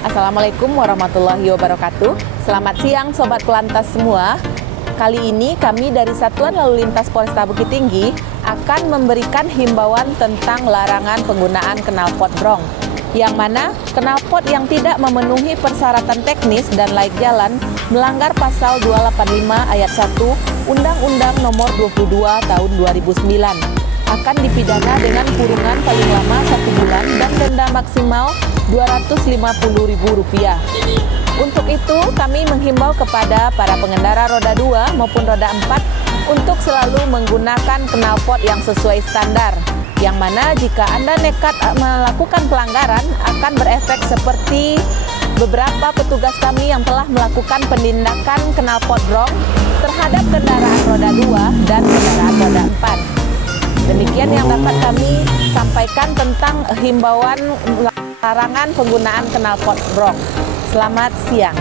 Assalamualaikum warahmatullahi wabarakatuh. Selamat siang Sobat Pelantas semua. Kali ini kami dari Satuan Lalu Lintas Polresta Bukit Tinggi akan memberikan himbauan tentang larangan penggunaan knalpot brong. Yang mana knalpot yang tidak memenuhi persyaratan teknis dan layak jalan melanggar pasal 285 ayat 1 Undang-Undang Nomor 22 Tahun 2009 akan dipidana dengan kurungan paling lama 1 bulan dan denda maksimal Rp250.000. Untuk itu, kami menghimbau kepada para pengendara roda 2 maupun roda 4 untuk selalu menggunakan knalpot yang sesuai standar. Yang mana jika Anda nekat melakukan pelanggaran akan berefek seperti beberapa petugas kami yang telah melakukan penindakan knalpot brong terhadap kendaraan roda 2 dan kendaraan roda 4. Demikian yang dapat kami sampaikan tentang himbauan larangan penggunaan knalpot brong. Selamat siang.